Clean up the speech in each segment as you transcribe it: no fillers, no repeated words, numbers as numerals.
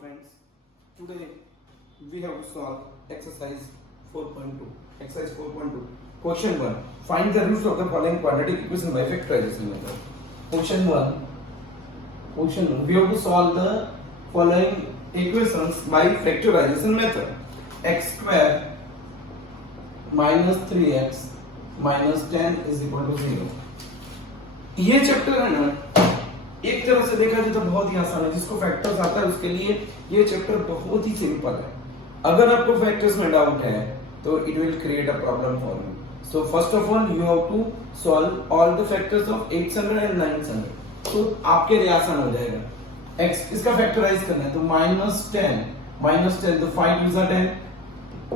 friends, today we have to solve exercise 4.2. Exercise 4.2. Question 1. Find the roots of the following quadratic equation by factorization method. Question 1. We have to solve the following equations by factorization method. X square minus 3x minus 10 is equal to 0. ये chapter है ना, एक तरह से देखा जाए तो बहुत ही आसान है. जिसको फैक्टर्स आता है उसके लिए ये चैप्टर बहुत ही सिंपल है. अगर आपको फैक्टर्स में डाउट है तो it will create a problem for you. So first of all you have to solve all the factors of 800 and 900. तो आपके लिए आसान हो जाएगा. x इसका फैक्टराइज करना है तो माइनस 10 तो 5 टू 10.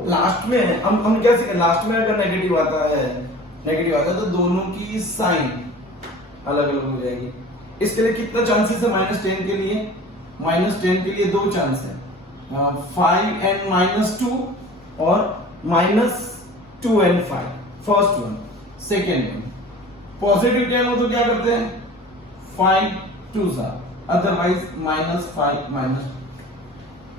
लास्ट में हम क्या सीखे, लास्ट में अगर नेगेटिव आता है तो दोनों की साइन अलग अलग हो जाएगी. इसके लिए कितना चांसेस है माइनस 10 के लिए? माइनस 10 के लिए दो चांस है, 5 एंड माइनस 2 और minus 2 and 5. First one. Second one positive 10 हो तो क्या करते हैं 5 2 अदरवाइज माइनस 5 माइनस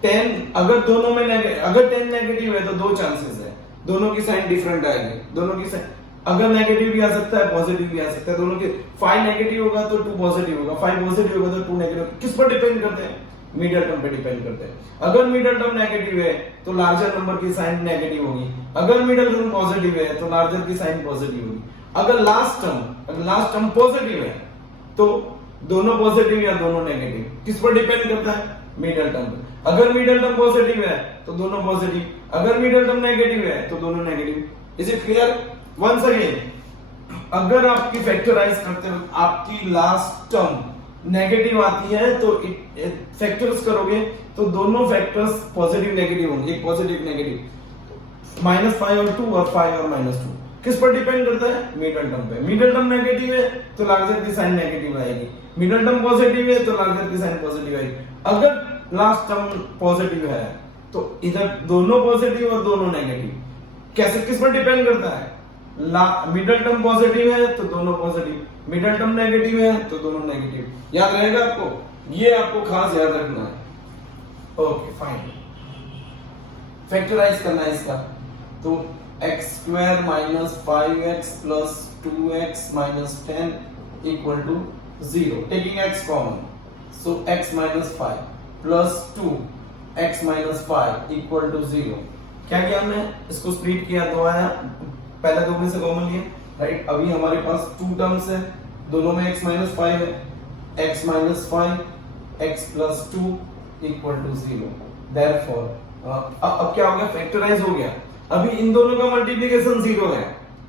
10. अगर दोनों में अगर 10 नेगेटिव है तो दो चांसेस है, दोनों की साइन डिफरेंट आएगी. दोनों की साइन अगर नेगेटिव भी आ सकता है पॉजिटिव भी आ सकता है. दोनों के 5 नेगेटिव होगा तो 2 पॉजिटिव होगा, 5 पॉजिटिव होगा तो 2 नेगेटिव. किस पर डिपेंड करते हैं? मिडिल टर्म पे डिपेंड करते हैं. अगर मिडिल टर्म नेगेटिव है तो लार्जर नंबर की साइन नेगेटिव होगी. अगर मिडिल टर्म पॉजिटिव है तो लार्जर की साइन पॉजिटिव होगी. अगर लास्ट टर्म पॉजिटिव है तो दोनों पॉजिटिव या दोनों नेगेटिव. किस पर डिपेंड करता है? मिडिल टर्म पे. अगर मिडिल टर्म पॉजिटिव है तो दोनों पॉजिटिव, अगर मिडिल टर्म नेगेटिव है तो दोनों negative. Is it clear? Once again, अगर आपकी फैक्टराइज करते हो आपकी लास्ट टर्म नेगेटिव आती है तो फैक्टर्स करोगे तो दोनों फैक्टर्स पॉजिटिव नेगेटिव होंगे. एक पॉजिटिव नेगेटिव माइनस 5 और 2 और 5 और माइनस 2. किस पर डिपेंड करता है? मिडिल टर्म पे. मिडिल टर्म नेगेटिव है तो लार्जर की साइन नेगेटिव आएगी. मिडिल टर्म पॉजिटिव है तो लार्जर की साइन पॉजिटिव आएगी. अगर लास्ट टर्म पॉजिटिव है तो इधर दोनों पॉजिटिव और दोनों नेगेटिव. कैसे, किस पर डिपेंड करता है? मिडिल टर्म पॉजिटिव है तो दोनों पॉजिटिव, मिडिल टर्म नेगेटिव है तो दोनों नेगेटिव. याद रहेगा आपको? ये आपको खास याद रखना है. Okay fine. फैक्टराइज करना है इसका तो X square minus 5x plus 2x minus 10 equal to 0. Taking x common so x minus 5 plus 2x minus 5 equal to 0. क्या किया हमने? इसको स्प्लिट किया, दो आया, पहले दो में से कॉमन लिए, राइट. अभी हमारे पास 2 टर्म्स है, दोनों में x माइनस 5 है. x minus 5 x plus 2 equal to 0. Therefore अब क्या हो गया? फैक्टराइज हो गया. अभी इन दोनों का मल्टीप्लिकेशन 0 है,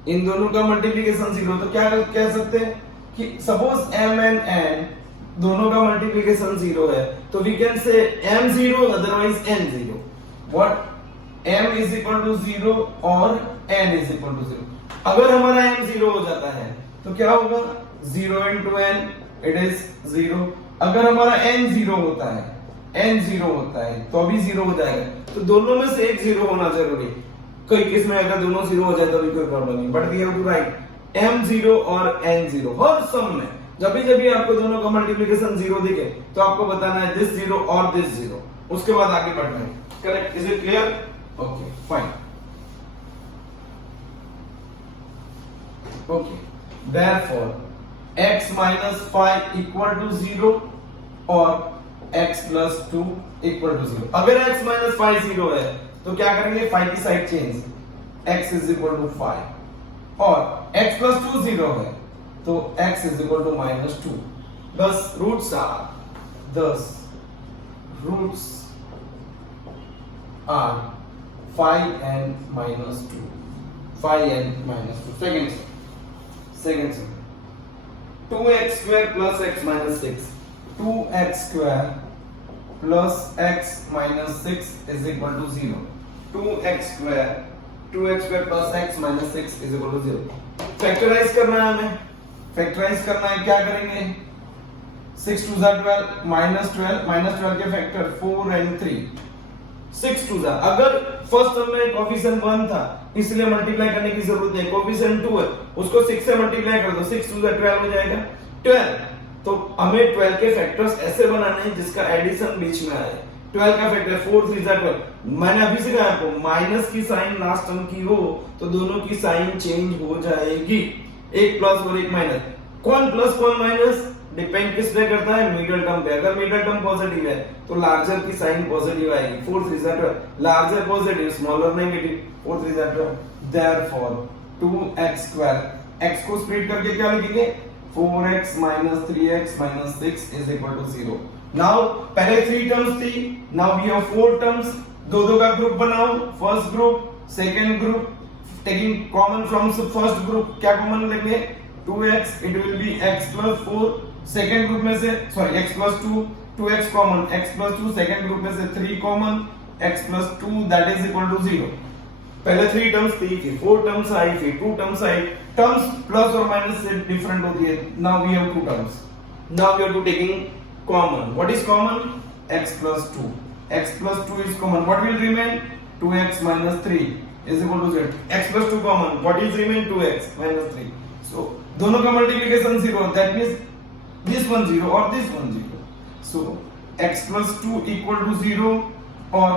इन दोनों का मल्टीप्लिकेशन 0. तो क्या कह सकते हैं कि सपोज m एंड n दोनों का मल्टीप्लिकेशन 0 है तो we can say m 0 otherwise n 0. What? m is equal to 0 और n इज इक्वल टू 0. अगर हमारा m 0 हो जाता है तो क्या होगा? 0 into n इट इज 0. अगर हमारा n 0 होता है तो अभी 0 हो जाएगा. तो दोनों में से एक 0 होना जरूरी. कोई केस में अगर दोनों 0 हो जाए तो भी कोई प्रॉब्लम नहीं. But we have to write m 0 और n 0. हर सम में जब भी आपको दोनों का मल्टीप्लिकेशन 0 दिखे तो आपको बताना है दिस 0 और दिस 0. उसके बाद आगे बढ़ना है. Correct? Is it clear? Okay fine. Okay therefore x minus 5 equal to 0 और x plus 2 equal to 0. अगर x minus 5 0 है तो क्या करेंगे? 5 की side change, x is equal to 5 और x plus 2 0 है तो x is equal to minus 2. Thus roots are 5 and minus 2. 5 and minus 2. Second step. 2x square plus x minus 6. 2x square plus x minus 6 is equal to 0. 2x square plus x minus 6 is equal to 0. Factorise करना है हमें. Factorise करना है, क्या करेंगे? 6 2 12 minus 12 के factor 4 and 3. 6 2 अगर first term में कोएफिशिएंट 1 था इसलिए मल्टीप्लाई करने की जरूरत नहीं. कोएफिशिएंट 2 है उसको 6 से मल्टीप्लाई कर दो. 6 2 12 हो जाएगा 12. तो हमें 12 के फैक्टर्स ऐसे बनाने हैं जिसका एडिशन बीच में आए. 12 का फैक्टर 4 3 12। मैंने अभी सिखाया आपको माइनस की साइन लास्ट टर्म की हो तो दोनों की साइन चेंज हो जाएगी, एक प्लस और एक माइनस। कौन प्लस कौन माइनस डिपेंड किस पे करता है, मिडिल टर्म पे। अगर मिडिल टर्म पॉजिटिव है तो लार्जर की साइन पॉजिटिव आएगी, 4 3 12, larger positive smaller negative, 4 3 12। Therefore 2x², x को स्प्लिट करके क्या लिखेंगे, 4x minus 3x minus 6 is equal to 0. Now पहले 3 टर्म्स थी, now we have 4 टर्म्स। दो का ग्रुप बनाओ, first group, second group, taking common from first group, क्या कॉमन लेंगे, 2x, it will be x plus 4। Second group में से sorry x plus 2, 2x common, x plus 2, second group में से 3 common, x plus 2 that is equal to 0। पहले 3 terms थी, फिर 4 terms आई, फिर 2 टर्म्स आई। टर्म्स प्लस और माइनस से डिफरेंट होती है। Now we have 2 terms, now we are to taking common. What is common, x plus 2, x plus 2 is common, what will remain, 2x minus 3 is equal to 0। x plus 2 common, what is remain, 2x minus 3। so दोनों का multiplication 0, that means this one 0 और this one 0। so x plus 2 equal to 0 और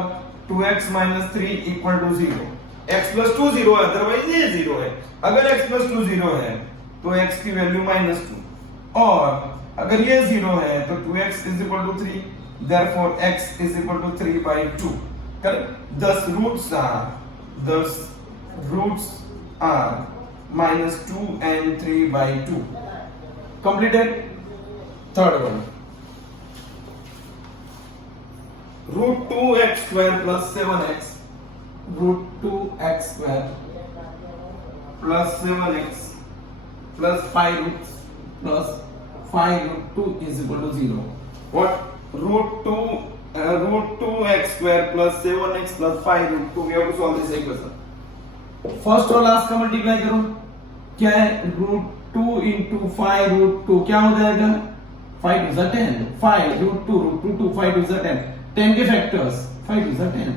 2x minus 3 equal to 0। x plus 2 0 है, otherwise ये 0 है। अगर x plus 2 0 है तो x की वैल्यू -2, और अगर ये 0 है तो 2x is equal to 3, therefore x is equal to 3/2। Correct. thus roots are -2 and 3/2। completed। third one, √2x² plus 7x, √2x² plus 7x plus 5 plus 5√2 is equal to 0। what, √2x² plus 7x plus 5√2, we have to solve this equation। First और last का multiply करो, क्या है, √2 into 5√2 क्या हो जाएगा, 5 2 10, 5 √2 5 2 10, 10 के factors 5 2 10।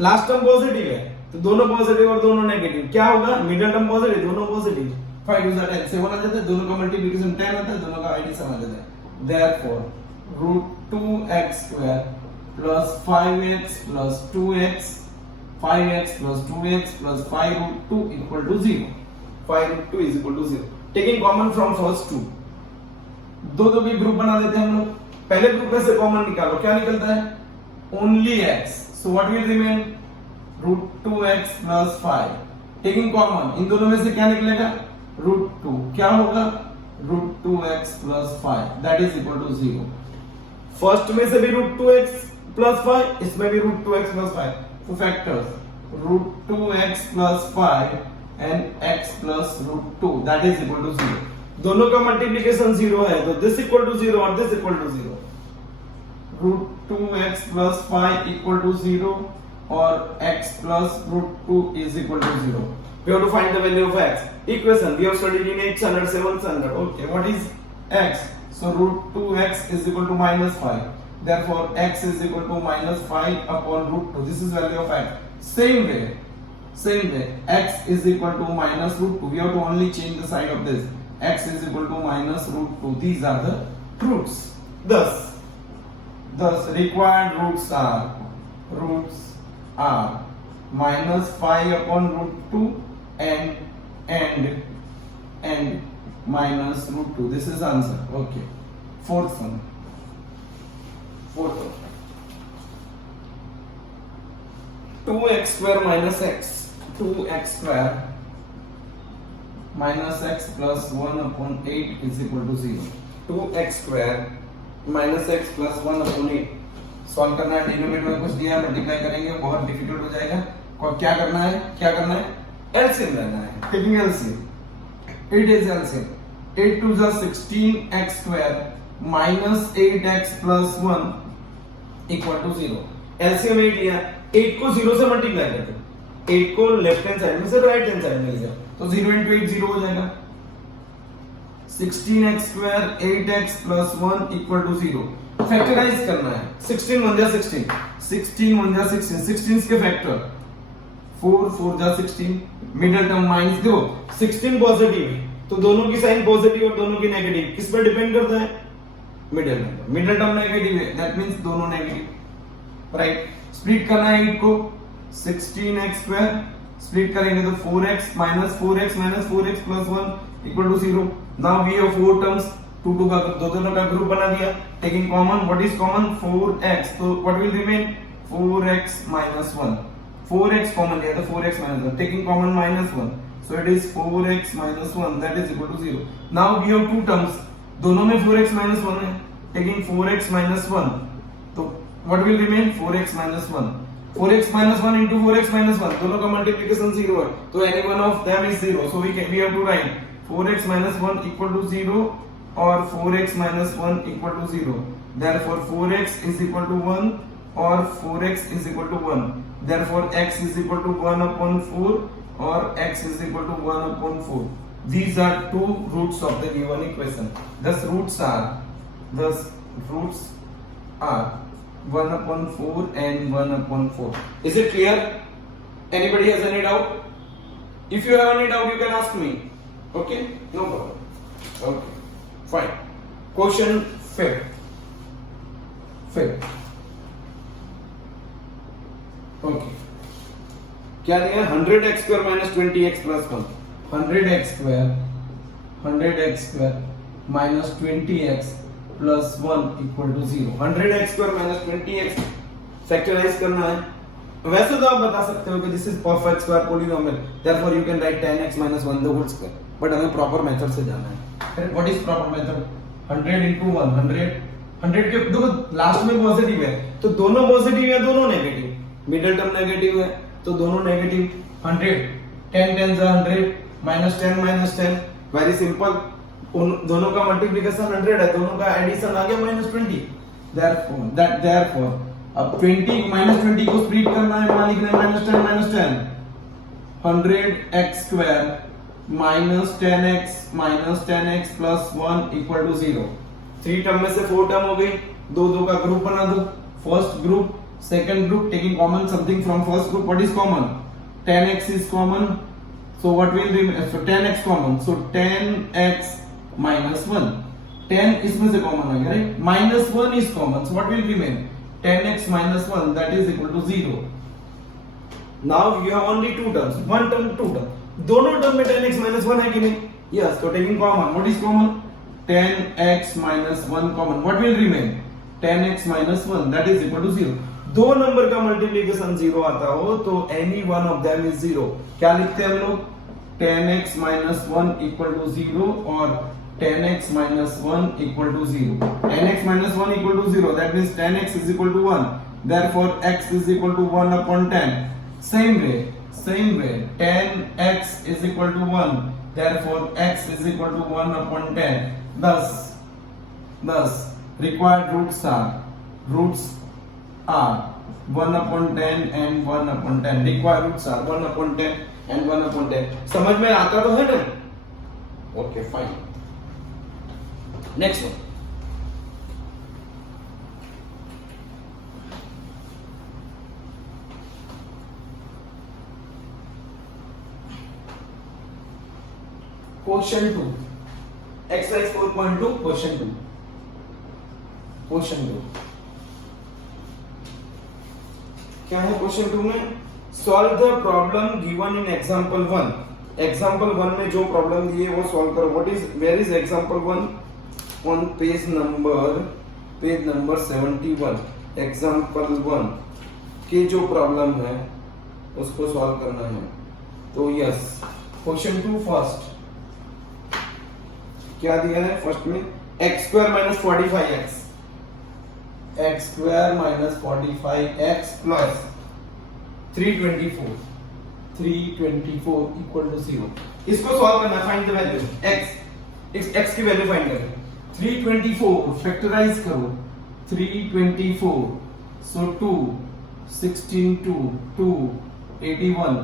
Last term positive है तो दोनों पॉजिटिव और दोनों नेगेटिव, क्या होगा, मिडिल टर्म पॉजिटिव, दोनों पॉजिटिव, 5 2 10 7 आ जाता है, दोनों का मल्टीप्लिकेशन 10 आता है, दोनों का एडिशन आ जाता है। Therefore √2x² plus 5x plus 2x, 5x plus 2x plus 5√2 equal to 0। 5√2 is equal to 0। Taking common from first two, दो के ग्रुप बना देते हैं हम लोग। पहले ग्रुप में से कॉमन निकालो, क्या निकलता है, only x। so what will remain, √2x plus 5। Taking common, इन दोनों में से क्या निकलेगा, √2, क्या होगा, √2x plus 5 that is equal to 0। First में से भी √2x plus 5, इसमें भी √2x plus 5, तो factors √2x plus 5 and x plus √2 that is equal to 0। दोनों का मल्टीप्लिकेशन 0 है तो this equal to 0 और this equal to 0। √2x plus 5 equal to 0 और x plus √2 is equal to 0। We have to find the value of x। Equation we have studied in 8th standard, 7th standard। Okay, what is x? So √2x is equal to -5। Therefore x is equal to -5 upon √2। This is value of x। Same way, x is equal to -√2। We have to only change the sign of this। x is equal to -√2। These are the roots। Thus required roots are -5 upon √2 and -√2। This is answer। Okay, fourth one, 2x² minus x, 2x² minus x plus 1 upon 8 is equal to 0। 2x² minus x plus 1 upon 8 solve करना है। Denominator में कुछ दिया है, multiply करेंगे, बहुत difficult हो जाएगा। और क्या करना है, एलसीएम लेना है। Taking LCM, it is LCM, 8 2 16x² minus 8x plus 1 equal to 0। LCM 8 लिया, 8 को 0 से मल्टीप्लाई कर दो, 8 को लेफ्ट हैंड साइड में से राइट हैंड साइड में लिया तो 0 into 8 0 हो जाएगा। 16x² 8x plus 1 equal to 0। Factorise करना है, 16 1 जा 16, 16 1 जा 16, 16 के फैक्टर 4 4 जा 16, मिडिल टर्म माइनस, देखो 16 पॉजिटिव है तो दोनों की साइन पॉजिटिव और दोनों की नेगेटिव, किस पर डिपेंड करता है, मिडिल टर्म नेगेटिव है, दैट मींस दोनों नेगेटिव। राइट। स्प्लिट करना है 8 को 16x स्क्वायर, स्प्लिट करेंगे तो 4x minus 4x minus 4x plus 1 equal to 0। Now we have four terms, दोनों का ग्रुप बना दिया, taking common, what is common 4x, तो what will remain 4x minus 1, 4x common लिया तो 4x minus 1, taking common minus 1, so it is 4x minus 1 that is equal to 0. Now we have two terms, दोनों में 4x minus 1 है, taking 4x minus 1, तो what will remain 4x minus 1, 4x minus 1 into 4x minus 1, दोनों का multiplication 0 है, तो any one of them is 0, so we have to write 4x minus 1 equal to 0 or 4x minus 1 equal to 0, therefore 4x is equal to 1 or 4x is equal to 1, therefore x is equal to 1 upon 4 or x is equal to 1 upon 4. These are two roots of the given equation. Thus roots are 1 upon 4 and 1 upon 4. Is it clear? Anybody has any doubt? If you have any doubt, you can ask me. Okay? No problem. Okay. Fine. Question fifth. Okay, क्या दिया 100x square minus 20x plus 1, 100x square minus 20x plus 1 equal to 0। 100x square minus 20x factorise करना है, वैसे तो आप बता सकते हो कि this is perfect square polynomial, therefore you can write 10x minus 1 the whole square, but हमें प्रॉपर मेथड से जाना है। What is proper method? 100 into 1, 100 के देखो लास्ट में पॉजिटिव है तो दोनों पॉजिटिव या दोनों नेगेटिव, मिडिल टर्म नेगेटिव है तो दोनों नेगेटिव, 100 10 10 100 minus 10 वेरी सिंपल, उन दोनों का मल्टीप्लिकेशन 100 है, दोनों का एडिशन आ गया -20, therefore अब 20 -20 को स्प्लिट करना है, वहां लिखना है -10 100x square minus 10x plus 1 equal to 0। 3 term में से 4 टर्म हो गई, दो का ग्रुप बना दो, first group second group, taking common something from first group, what is common? 10x is common, so what will remain? So 10x common, so 10x minus 1, 10 इसमें से common आ गया, right? minus 1 is common, so what will remain? 10x minus 1, that is equal to 0। now you have only two terms, one term, two term, दोनों term में 10x minus 1 है कि नहीं? yes, so taking common, what is common? 10x minus 1 common, what will remain? 10x minus 1, that is equal to 0। दो number का multiplication 0 आता हो तो any one of them is 0, क्या लिखते हैं हम लोग? 10x minus 1 equal to 0 और 10x minus 1 equal to 0, 10x minus 1 equal to 0, that means 10x is equal to 1, therefore x is equal to 1 upon 10। same way 10x is equal to 1, therefore x is equal to 1 upon 10। thus required roots are 1 upon 10 and 1 upon 10, required roots are 1 upon 10 and 1 upon 10। समझ में आता तो है ना? Okay fine, next one. Question 2, exercise 4.2, question 2 क्या है? Question 2 में solve the problem given in example 1। Example 1 में जो प्रॉब्लम दी है वो सॉल्व करो। What is, where is example 1? On page number 71। Example 1 के जो प्रॉब्लम है उसको सॉल्व करना है। तो यस, क्वेश्चन 2 फर्स्ट क्या दिया है? फर्स्ट में x square minus 45x, x square minus 45x plus 324 equal to 0। इसको सॉल्व करना, फाइंड द वैल्यू x की वैल्यू फाइंड करें। 324 फैक्टराइज करो, 324 सो 2 16 2 81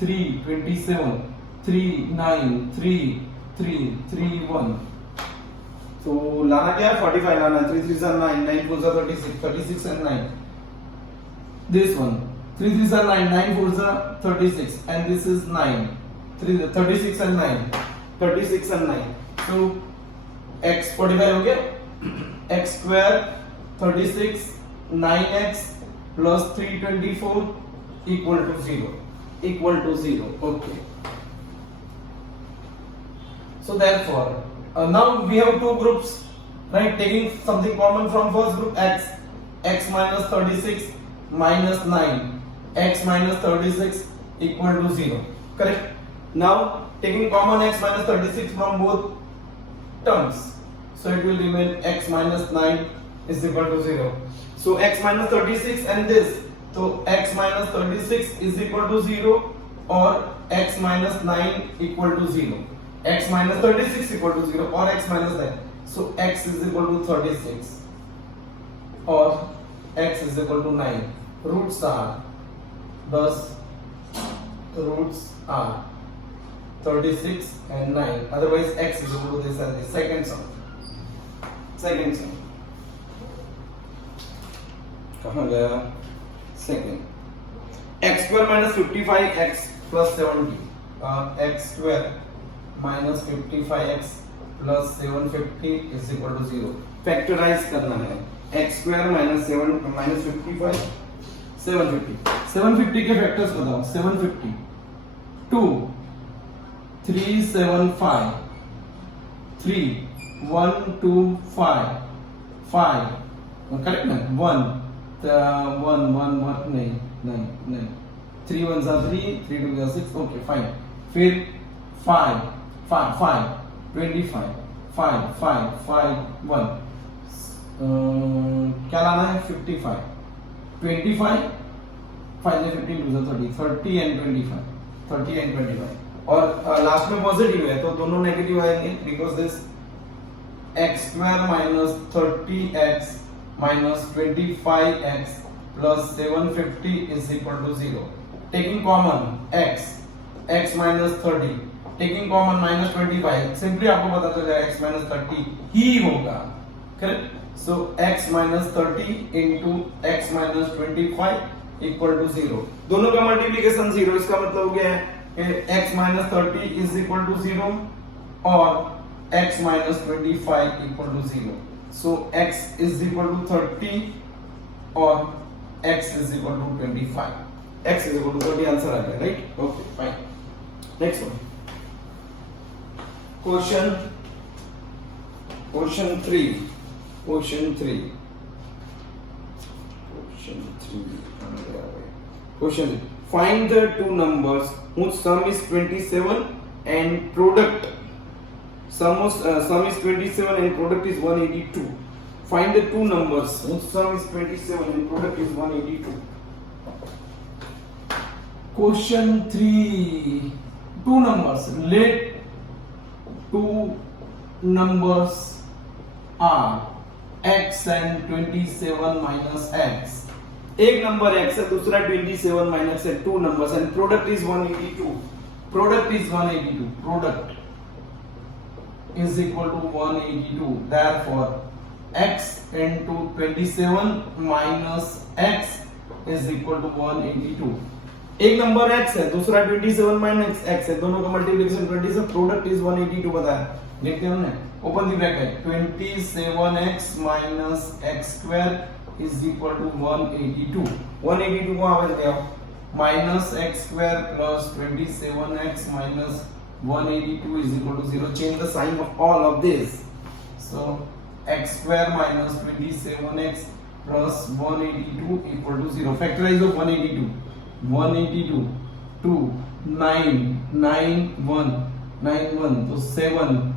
3 27 3 9 3 3 3 1। तो लाना क्या है? 45 लाना है। 3 3 are 9, 9 4 are 36, 36 and 9। This one 3 3 are 9, 9 4 are 36, and this is 9, 3 36 and 9, 36 and 9। So x 45 हो गया, x square 36 9x plus 324 equal to 0. Equal to 0. Okay. So therefore, now we have two groups, right? Taking something common from first group, x minus 36 minus 9, x minus 36 equal to 0. Correct? Now taking common x minus 36 from both terms, so it will remain x minus 9 is equal to 0. So x minus 36 and this, so x minus 36 is equal to 0 or x minus 9 equal to 0. X minus 36 equal to 0 or x minus 9. So x is equal to 36 or x is equal to 9. Roots are, thus roots are 36 and 9. Otherwise x is equal to this and the second sum. Second sum. कहाँ गया? Second. X square minus 55x plus 70. X square minus 55x plus 750 is equal to 0. Factorize करना है. X square minus 55 750. 750 के factors बताओ. 750 2 375 3 1 2 5 5 correct ना? 1 नहीं 3 1 are 3 3 2 are 6. Okay, fine. फिर 5 25 5 1 क्या लाना है? 55 25 5 15 30 and 25 और लास्ट में पॉजिटिव है तो दोनों नेगेटिव आएंगे because this x square minus 30x minus 25x plus 750 is equal to 0. Taking common x minus 30, taking common minus 25, simply आपको पता चल जाएगा x minus 30 ही होगा, correct? So x minus 30 into x minus 25 equal to 0. दोनों का multiplication 0, इसका मतलब हो गया है x minus 30 is equal to 0 और x minus 25 equal to 0. So x is equal to 30 or x is equal to 25. X is equal to 30 answer आ गया, right? Okay, fine. Next one. Question 3. Question 3. Find the two numbers whose sum is 27 and product. Sum is 27 and product is 182. Find the two numbers whose sum is 27 and product is 182. Question 3. Two numbers. Let two numbers are x and 27 minus x. एक number x है, दूसरा 27 minus है. Two numbers and product is 182. Product is 182. Product is equal to 182. Therefore, x into 27 minus x is equal to 182. एक number x है, दूसरा 27 minus x है, दोनों का मल्टीप्लिकेशन 27, प्रोडक्ट इज 182 बताया. लिखते हैं हमने. Open the bracket. 27x minus x square is equal to 182. 182 को आवाज गया. Minus x square plus 27x minus 182 is equal to 0. Change the sign of all of this. So x square minus 27x plus 182 equal to 0. Factorize of 182. 182 2 9 9 1 9 1 तो 7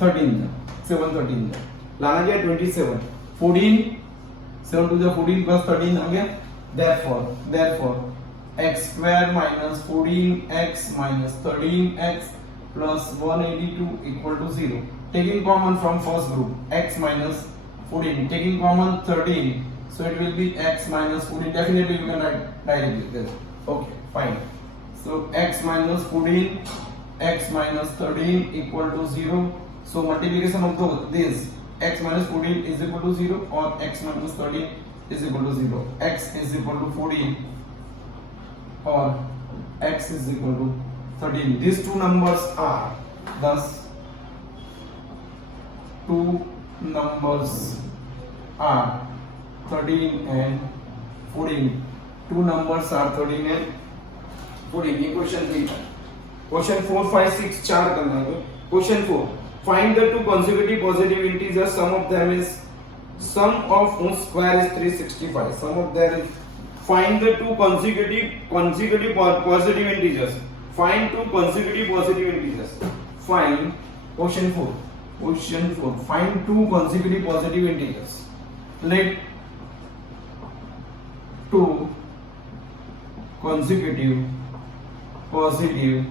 13 7 13 लाना गया 27 14 7 to the 14 plus 13 आ गया. Therefore x square minus 14x minus 13x plus 182 equal to 0. Taking common from first group x minus 14, taking common 13, so it will be x minus 14. Definitely you can write directly there. Okay, fine. So x minus 14, x minus 13 equal to 0. So multiplication of this x minus 14 is equal to 0 or x minus 13 is equal to 0. X is equal to 14 or x is equal to 13. These two numbers are, thus two numbers are 13 and 14. Two numbers are 13 and 14. ये question 3 है. Question 4, 5, 6 चार करना है. Question 4. Find the two consecutive positive integers. Sum of whose square is 365. Find the two consecutive positive integers. Find two consecutive positive integers. Find question 4. Find two consecutive positive integers. Let two consecutive positive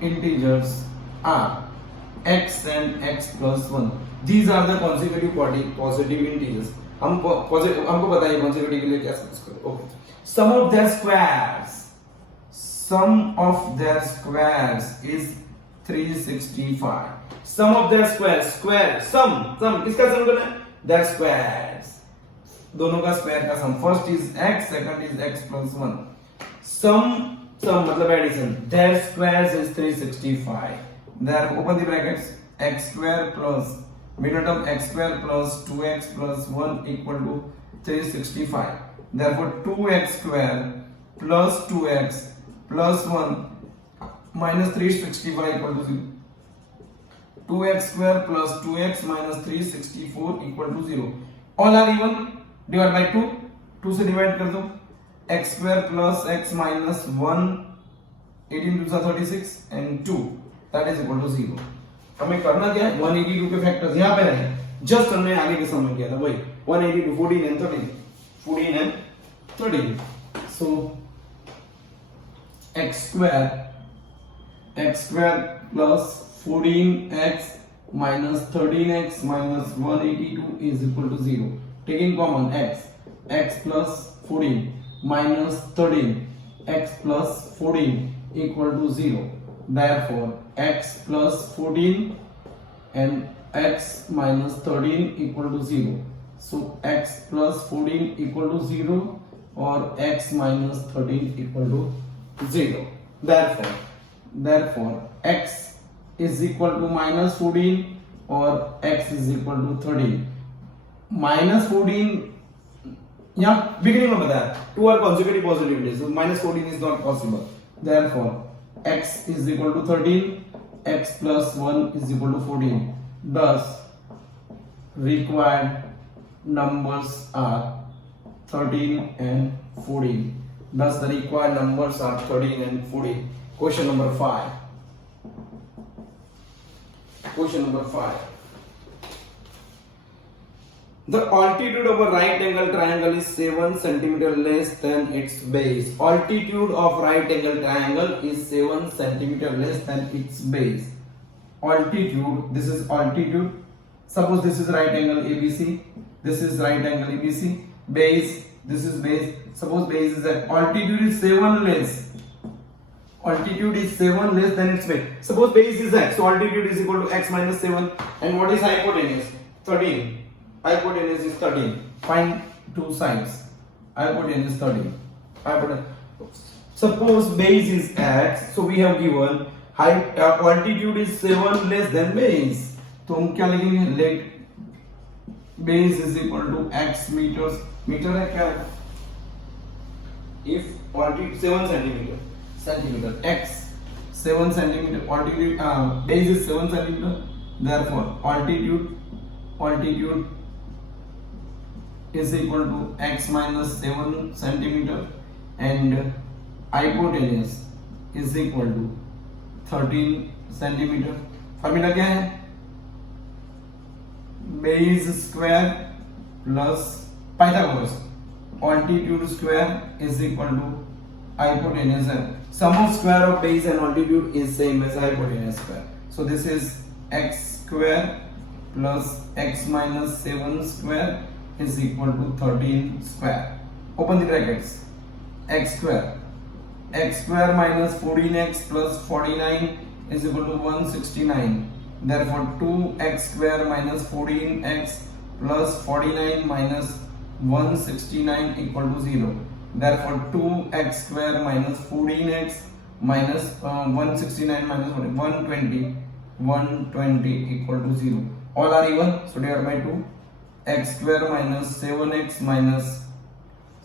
integers are x and x plus 1. These are the consecutive positive integers. हमको बताइए consecutive के लिए क्या use करो. Okay. Sum of their squares is 365. Sum of their sum किसका sum करना है? Their squares. दोनों का स्क्वायर का sum. First is x, second is x plus 1. Sum मतलब addition. Their squares is 365. There open the brackets. X square plus middle term x square plus 2x plus 1 equal to 365. Therefore 2x square plus 2x plus 1 minus 365 equal to 0. 2x square plus 2x minus 364 equal to 0. All are even. Divide by 2. 2 से divide कर दो. x square plus x minus 1 18 2 36 and 2 that is equal to 0. हमें करना क्या है? 182 के factors यहाँ पे हैं. जस्ट हमने आगे के सम में किया था वही 182 14 and 13. 14 and 13. So x square plus 14x minus 13x minus 182 is equal to 0. Taking common x plus 14 minus 13 x plus 14 equal to 0. Therefore x plus 14 and x minus 13 equal to 0. So x plus 14 equal to 0 or x minus 13 equal to 0. Therefore x is equal to minus 14 or x is equal to 13. Minus 14 यहाँ beginning में बताया. Two are consecutive positive integers. So minus 14 is not possible. Therefore x is equal to 13. X plus 1 is equal to 14. Thus required numbers are 13 and 14. Thus the required numbers are 13 and 14. Question number 5. Question number 5. The altitude of a right angle triangle is 7 centimeter less than its base. Altitude of right angle triangle is 7 centimeter less than its base. Altitude, this is altitude. Suppose this is right angle ABC. This is right angle ABC. Base, this is base. Suppose base is at altitude is 7 less. Altitude is 7 less than its base. Suppose base is x, so altitude is equal to x minus 7. And what is hypotenuse? 13. Hypotenuse is 13. Find two sides. Hypotenuse is 13. Suppose base is x, so we have given altitude is 7 less than base. तो हम क्या लिखेंगे? Let base is equal to x meters. Metre है क्या? If altitude 7 centimeter, x 7 centimeter, altitude base is 7 centimeter. Therefore altitude is equal to x minus 7 centimeter and hypotenuse is equal to 13 centimeter. Formula क्या है? Base square plus Pythagoras. altitude square is equal to hypotenuse. Sum of square of base and altitude is same as hypotenuse square. So this is x square plus x minus 7 square is equal to 13 square. Open the brackets. X square minus 14x plus 49 is equal to 169. Therefore 2x square minus 14x plus 49 minus 169 equal to 0. Therefore 2x square minus 14x minus 169 minus 120 equal to 0. All are even, so divided by 2. X square minus 7x minus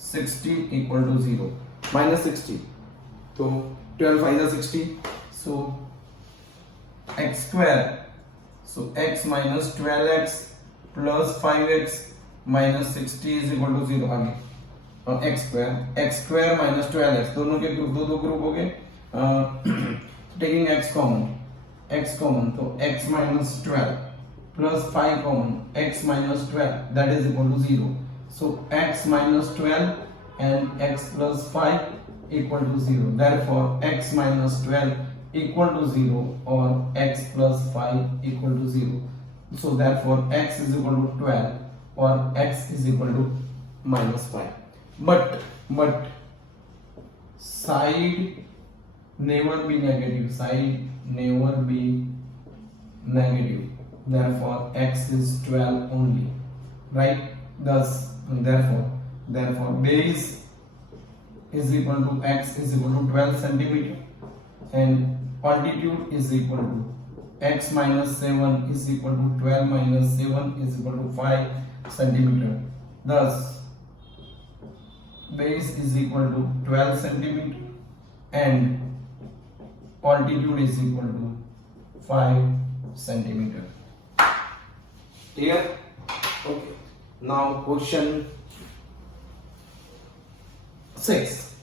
60 equal to 0 minus 60 तो 12 5 60 so x square so x minus 12x plus 5x minus 60 is equal to 0 आगे और x square minus 12x दोनों के group दो group हो गए taking x common तो x minus 12 plus 5 common x minus 12 that is equal to 0 so x minus 12 and x plus 5 equal to 0 therefore x minus 12 equal to 0 or x plus 5 equal to 0 so therefore x is equal to 12 or x is equal to minus 5 but side never be negative therefore x is 12 only right thus therefore base is equal to x is equal to 12 centimeter and altitude is equal to x minus 7 is equal to 12 minus 7 is equal to 5 centimeter thus base is equal to 12 centimeter and altitude is equal to 5 centimeter. Clear? Okay. Now question 6.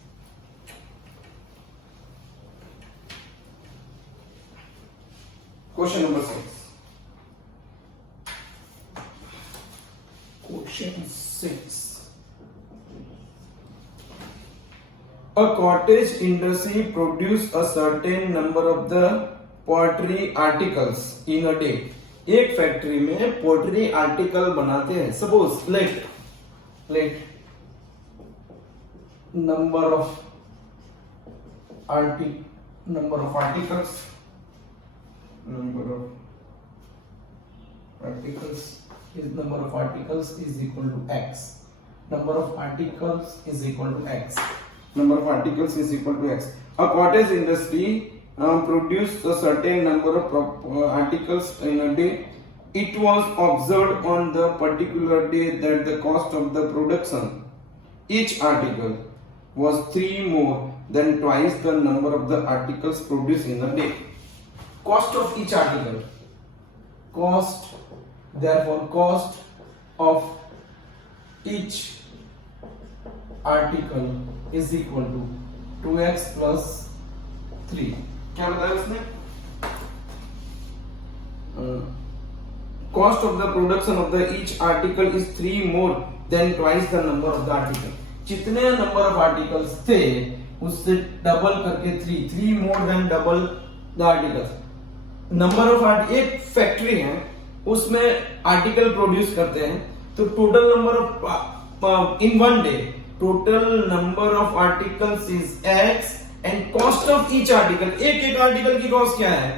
Question number 6. Question 6. A cottage industry produce a certain number of the poultry articles in a day. एक factory में poultry article बनाते हैं suppose let number of articles is equal to x number of articles is equal to x a cottage industry produce a certain number of articles in a day. It was observed on the particular day that the cost of the production each article was 3 more than twice the number of the articles produced in a day. Cost of each article. Therefore, cost of each article is equal to 2x plus 3. क्या बताया उसने cost of the production of the each article is 3 more than twice the number of the article जितने number of articles थे उससे double करके 3 more than double the articles number of एक factory है उसमें आर्टिकल प्रोड्यूस करते हैं तो total number of in one day total number of articles is x and cost of each article एक आर्टिकल की कॉस्ट क्या है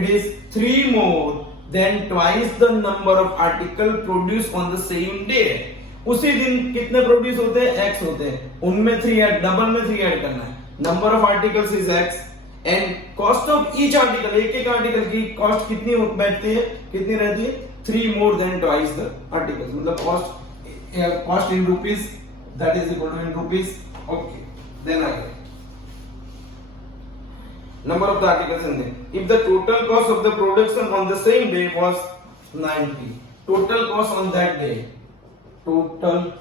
it is 3 more than twice the number of article produced on the same day उसी दिन कितने produce होते हैं x होते हैं उनमें 3 ऐड डबल में 3 ऐड करना है number of articles is x and cost of each article एक आर्टिकल की कॉस्ट कितनी बैठती है कितनी रहती है 3 more than twice the articles मतलब cost in rupees that is equal to in rupees okay then आगे number of the articles in there. If the total cost of the production on the same day was 90, total cost on that day, total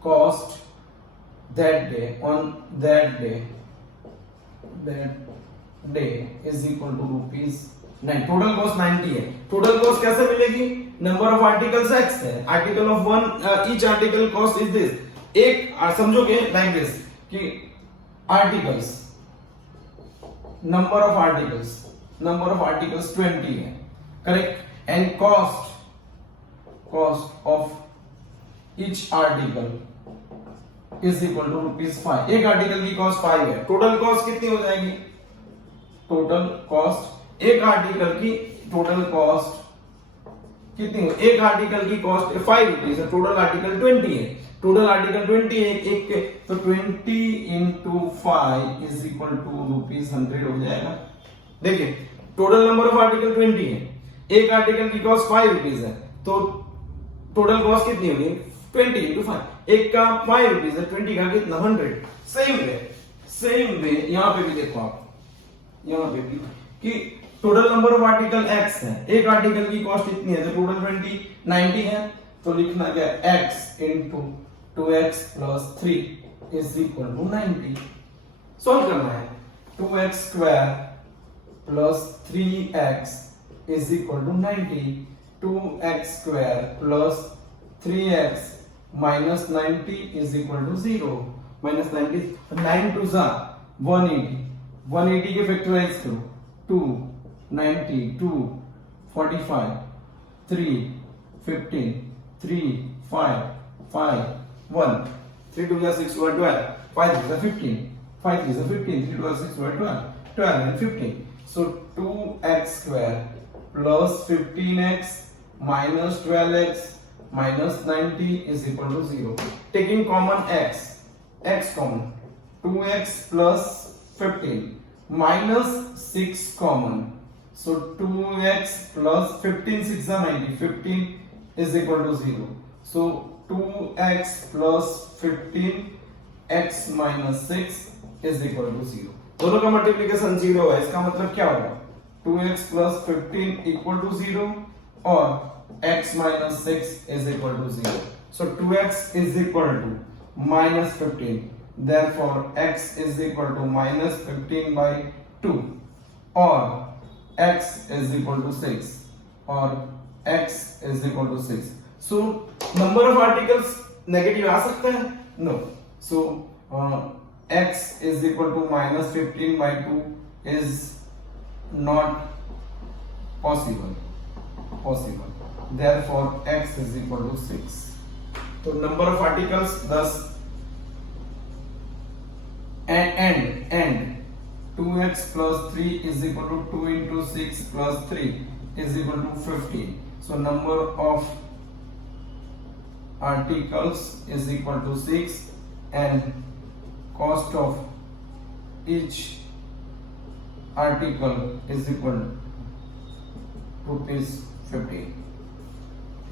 cost that day on that day is equal to rupees 9. Total cost 90 है. Total cost कैसे मिलेगी? Number of articles x है. Article of one each article cost is this. एक समझोगे like this कि articles number of articles 20 है correct and cost of each article is equal to rupees 5 एक article की cost 5 है टोटल कॉस्ट कितनी हो जाएगी टोटल कॉस्ट एक आर्टिकल की टोटल कॉस्ट कितनी हो एक आर्टिकल की कॉस्ट 5 रुपीज है टोटल आर्टिकल 20 है टोटल आर्टिकल 20 एक तो 20 into 5 is equal to rupees 100 हो जाएगा देखिए टोटल नंबर ऑफ आर्टिकल 20 है एक आर्टिकल की कॉस्ट 5 रुपीज है तो टोटल कॉस्ट कितनी होगी 20 into 5, एक का 5 रुपीज है, 20 का कितना 100। सेम वे यहाँ पे भी देखो आप, यहाँ पे भी कि total number of article x है, एक आर्टिकल की कॉस्ट इतनी है तो टोटल 90 है, तो लिखना क्या x into 2x plus 3 is equal to 90। Solve करना है, 2x square plus 3x is equal to 90, 2x square plus 3x minus 90 is equal to 0, minus 90, 9 to 180, 180 के फैक्टराइज करो, 2, 90, 2, 45, 3, 15, 3, 5, 5, 1, 3 2 6 12, 5 3 15, 5 3 15, 3 2 6 12, 12 and 15. So 2x square plus 15x minus 12x minus 90 is equal to 0. Taking common x common, 2x plus 15 minus 6 common. So 2x plus 15 6 are 90, 15 is equal to 0. So 2x plus 15x minus 6 is equal to 0. दोनों का multiplication 0 है, इसका मतलब क्या होगा 2x plus 15 equal to 0 और x minus 6 is equal to 0. So 2x is equal to minus 15. Therefore x is equal to minus 15 by 2 और x is equal to 6 और x is equal to 6. So number of articles negative आ सकता है? No. So x is equal to minus 15 by 2 is not possible. Therefore x is equal to 6. तो number of articles 10 and 2x plus 3 is equal to 2 into 6 plus 3 is equal to 15. So number of articles is equal to 6 and cost of each article is equal to rupees 50.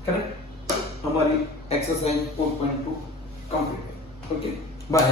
Correct? हमारी exercise 4.2 complete है। Okay, bye.